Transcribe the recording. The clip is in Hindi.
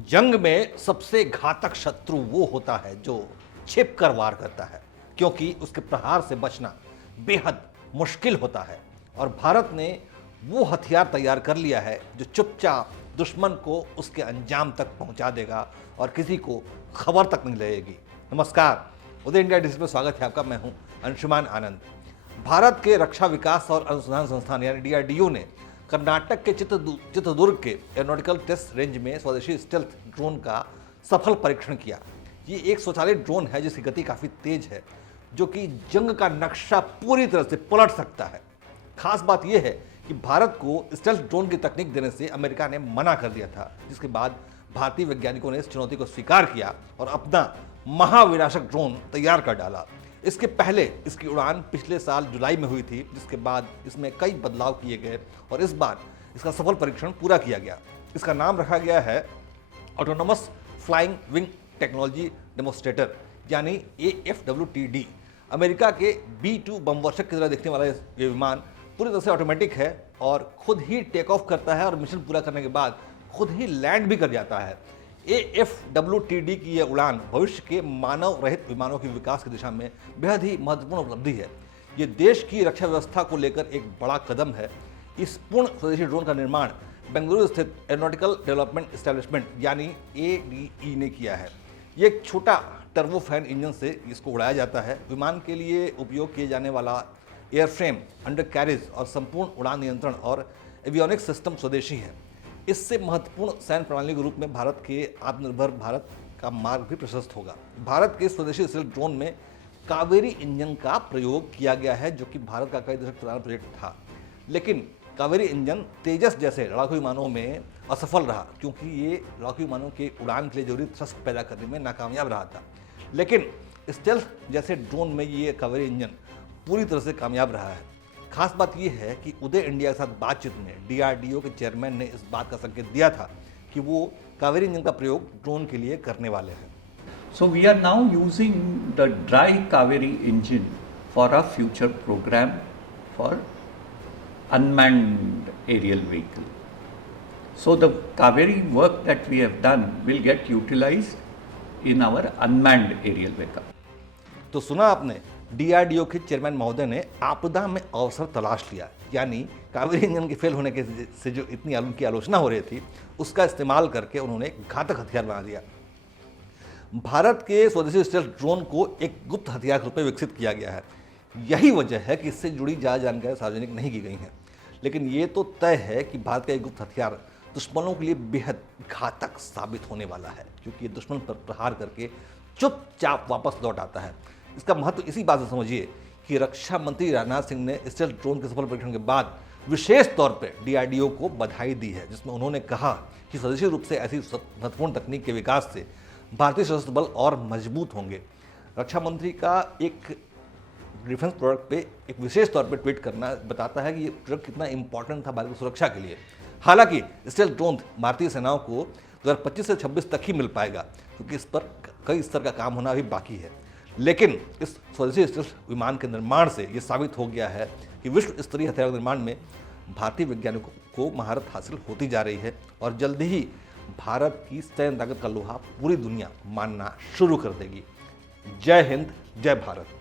जंग में सबसे घातक शत्रु वो होता है जो छिप कर वार करता है, क्योंकि उसके प्रहार से बचना बेहद मुश्किल होता है। और भारत ने वो हथियार तैयार कर लिया है जो चुपचाप दुश्मन को उसके अंजाम तक पहुंचा देगा और किसी को खबर तक नहीं लगेगी। नमस्कार, उदय इंडिया डिजिटल में स्वागत है आपका। मैं हूं अंशुमान आनंद। भारत के रक्षा विकास और अनुसंधान संस्थान यानी डीआरडीओ ने कर्नाटक के चित्रदुर्ग के एरोनॉटिकल टेस्ट रेंज में स्वदेशी स्टेल्थ ड्रोन का सफल परीक्षण किया। ये एक स्वचालित ड्रोन है जिसकी गति काफ़ी तेज है, जो कि जंग का नक्शा पूरी तरह से पलट सकता है। खास बात यह है कि भारत को स्टेल्थ ड्रोन की तकनीक देने से अमेरिका ने मना कर दिया था, जिसके बाद भारतीय वैज्ञानिकों ने इस चुनौती को स्वीकार किया और अपना महाविनाशक ड्रोन तैयार कर डाला। इसके पहले इसकी उड़ान पिछले साल जुलाई में हुई थी, जिसके बाद इसमें कई बदलाव किए गए और इस बार इसका सफल परीक्षण पूरा किया गया। इसका नाम रखा गया है autonomous flying wing technology demonstrator यानी AFWTD। अमेरिका के B-2 बमवर्षक की तरह दिखने वाला ये विमान पूरी तरह से ऑटोमेटिक है और खुद ही टेक ऑफ करता है और मिशन पूरा करने के बाद खुद ही लैंड भी कर जाता है। AFWTD की यह उड़ान भविष्य के मानव रहित विमानों के विकास की दिशा में बेहद ही महत्वपूर्ण उपलब्धि है। ये देश की रक्षा व्यवस्था को लेकर एक बड़ा कदम है। इस पूर्ण स्वदेशी ड्रोन का निर्माण बेंगलुरु स्थित एरोनॉटिकल डेवलपमेंट एस्टेब्लिशमेंट यानी ADE ने किया है। ये एक छोटा टर्बोफैन इंजन से इसको उड़ाया जाता है। विमान के लिए उपयोग किए जाने वाला एयरफ्रेम, अंडर कैरेज और संपूर्ण उड़ान नियंत्रण और एवियोनिक्स सिस्टम स्वदेशी है। इससे महत्वपूर्ण सैन्य प्रणाली के रूप में भारत के आत्मनिर्भर भारत का मार्ग भी प्रशस्त होगा। भारत के स्वदेशी स्टेल्थ ड्रोन में कावेरी इंजन का प्रयोग किया गया है, जो कि भारत का कई दशक पुराना प्रोजेक्ट था। लेकिन कावेरी इंजन तेजस जैसे लड़ाकू विमानों में असफल रहा, क्योंकि ये लड़ाकू विमानों के उड़ान के लिए जरूरी थ्रस्ट पैदा करने में नाकामयाब रहा था। लेकिन स्टेल्थ जैसे ड्रोन में ये कावेरी इंजन पूरी तरह से कामयाब रहा है। खास बात यह है कि उदय इंडिया के साथ बातचीत में डीआरडीओ के चेयरमैन ने इस बात का संकेत दिया था कि वो कावेरी इंजन का प्रयोग ड्रोन के लिए करने वाले हैं। So we are now using the dry Kaveri engine for a future program for unmanned aerial vehicle. So the Kaveri work that we have done will get utilized in our unmanned aerial vehicle. तो सुना आपने, डीआरडीओ के चेयरमैन महोदय ने आपदा में अवसर तलाश लिया, यानी कावेरी इंजन के फेल होने के से जो इतनी की आलोचना हो रही थी, उसका इस्तेमाल करके उन्होंने एक घातक हथियार बना दिया। भारत के स्वदेशी स्टेल्थ ड्रोन को एक गुप्त हथियार के रूप में विकसित किया गया है। यही वजह है कि इससे जुड़ी ज़्यादा जानकारी सार्वजनिक नहीं की गई है। लेकिन ये तो तय है कि भारत का एक गुप्त हथियार दुश्मनों के लिए बेहद घातक साबित होने वाला है, क्योंकि ये दुश्मन पर प्रहार करके चुपचाप वापस लौट आता है। इसका महत्व इसी बात से समझिए कि रक्षा मंत्री राजनाथ सिंह ने स्टेल्थ ड्रोन के सफल परीक्षण के बाद विशेष तौर पर डीआरडीओ को बधाई दी है, जिसमें उन्होंने कहा कि स्वदेशी रूप से ऐसी महत्वपूर्ण तकनीक के विकास से भारतीय सशस्त्र बल और मजबूत होंगे। रक्षा मंत्री का एक डिफेंस प्रोडक्ट पे एक विशेष तौर पे ट्वीट करना बताता है कि ये प्रोडक्ट कितना इंपॉर्टेंट था भारत की सुरक्षा के लिए। हालांकि स्टेल्थ ड्रोन भारतीय सेनाओं को 2025 से 26 तक ही मिल पाएगा, क्योंकि इस पर कई स्तर का काम होना अभी बाकी है। लेकिन इस स्वदेशी स्टेल्थ विमान के निर्माण से ये साबित हो गया है कि विश्व स्तरीय हथियार निर्माण में भारतीय वैज्ञानिकों को महारत हासिल होती जा रही है और जल्दी ही भारत की सैन्य ताकत का लोहा पूरी दुनिया मानना शुरू कर देगी। जय हिंद, जय भारत।